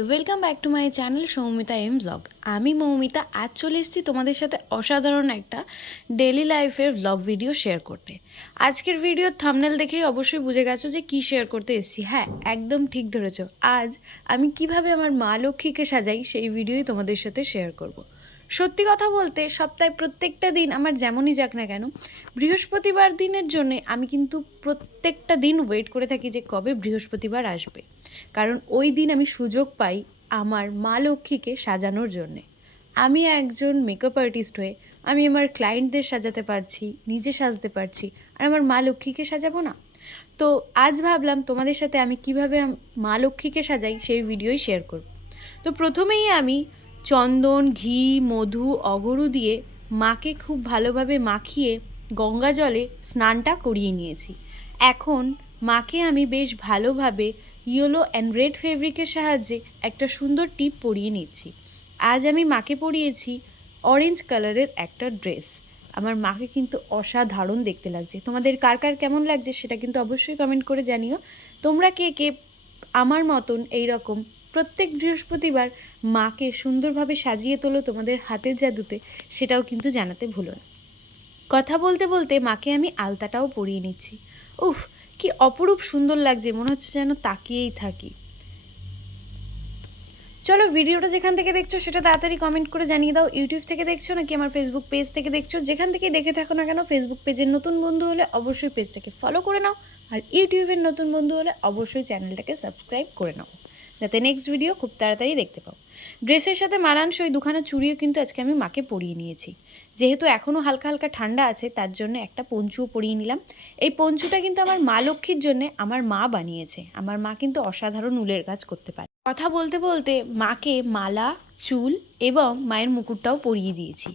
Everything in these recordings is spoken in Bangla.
Welcome back to my channel Soumita M blog আমি মৌমিতা, আজ চলে এসেছি তোমাদের সাথে অসাধারণ একটা ডেলি লাইফের ব্লগ ভিডিও শেয়ার করতে। আজকের ভিডিও থামনেল দেখেই অবশ্যই বুঝে গেছো যে কি শেয়ার করতে এসেছি। হ্যাঁ একদম ঠিক ধরেছ। আজ আমি কীভাবে আমার মা লক্ষ্মীকে সাজাই সেই ভিডিওই তোমাদের সাথে শেয়ার করব। সত্যি কথা বলতে সপ্তাহে প্রত্যেকটা দিন আমার যেমনই যাক না কেন, বৃহস্পতিবার দিনের জন্যে আমি কিন্তু প্রত্যেকটা দিন ওয়েট করে থাকি যে কবে বৃহস্পতিবার আসবে। কারণ ওই দিন আমি সুযোগ পাই আমার মা লক্ষ্মীকে সাজানোর জন্যে। আমি একজন মেকআপ আর্টিস্ট হয়ে আমি আমার ক্লায়েন্টদের সাজাতে পারছি, নিজে সাজতে পারছি, আর আমার মা লক্ষ্মীকে সাজাবো না। তো আজ ভাবলাম তোমাদের সাথে আমি কীভাবে মা লক্ষ্মীকে সাজাই সেই ভিডিওই শেয়ার করব। তো প্রথমেই আমি চন্দন, ঘি, মধু অগরু দিয়ে মাকে খুব ভালোভাবে মাখিয়ে গঙ্গা জলে স্নানটা করিয়ে নিয়েছি। এখন মাকে আমি বেশ ভালোভাবে ইয়েলো অ্যান্ড রেড ফেব্রিকের সাহায্যে একটা সুন্দর টিপ পরিয়ে নিচ্ছি। আজ আমি মাকে পরিয়েছি অরেঞ্জ কালারের একটা ড্রেস আমার মাকে কিন্তু অসাধারণ দেখতে লাগছে। তোমাদের কার কার কেমন লাগছে সেটা কিন্তু অবশ্যই কমেন্ট করে জানিও। তোমরা কে কে আমার মতন এই রকম প্রত্যেক বৃহস্পতিবার মাকে সুন্দরভাবে সাজিয়ে তোলো তোমাদের হাতের জাদুতে, সেটাও কিন্তু জানাতে ভুলো না। কথা বলতে বলতে মাকে আমি আলতাটাও পরিয়ে নিচ্ছি। উফ, কি অপরূপ সুন্দর লাগছে, মনে হচ্ছে যেন তাকিয়েই থাকি। চলো ভিডিওটা যেখান থেকে দেখছ সেটা তাড়াতাড়ি কমেন্ট করে জানিয়ে দাও। ইউটিউব থেকে দেখছ নাকি আমার ফেসবুক পেজ থেকে দেখছ? যেখান থেকে দেখে থাকো না কেন ফেসবুক পেজের নতুন বন্ধু হলে অবশ্যই পেজটাকে ফলো করে নাও। আর ইউটিউবের নতুন বন্ধু হলে অবশ্যই চ্যানেলটাকে সাবস্ক্রাইব করে নাও। যাতে নেক্সট ভিডিও খুব তাড়াতাড়ি দেখতে পাও। ড্রেসের সাথে মানানসই দুখানা চুড়িও কিন্তু আজকে আমি মাকে পরিয়ে নিয়েছি। যেহেতু এখনও হালকা হালকা ঠান্ডা আছে, তার জন্য একটা পঞ্চুও পরিয়ে নিলাম। এই পঞ্চুটা কিন্তু আমার মা লক্ষ্মীর জন্য আমার মা বানিয়েছে। আমার মা কিন্তু অসাধারণ উলের কাজ করতে পারে। কথা বলতে বলতে মাকে মালা চুল এবং মায়ের মুকুটটাও পরিয়ে দিয়েছি।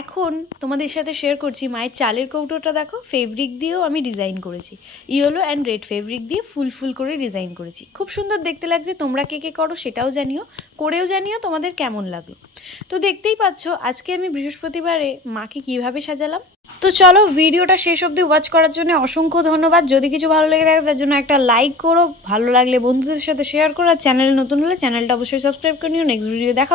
এখন তোমাদের সাথে শেয়ার করছি মায়ের চালের কৌটোটা দেখো ফেব্রিক দিয়েও আমি ডিজাইন করেছি। ইয়েলো অ্যান্ড রেড ফেব্রিক দিয়ে ফুল ফুল করে ডিজাইন করেছি। খুব সুন্দর দেখতে লাগছে, তোমরা কে কে করো সেটাও জানিও, করেও জানিও তোমাদের কেমন লাগল। তো দেখতেই পাচ্ছ, আজকে আমি বৃহস্পতিবারে মাকে কীভাবে সাজালাম। তো চলো ভিডিওটা শেষ অবধি ওয়াচ করার জন্য অসংখ্য ধন্যবাদ। যদি কিছু ভালো লেগে থাকে, তার জন্য একটা লাইক করো। ভালো লাগলে বন্ধুদের সাথে শেয়ার করো। আর চ্যানেল নতুন হলে চ্যানেলটা অবশ্যই সাবস্ক্রাইব করে নিও। নেক্সট ভিডিও দেখা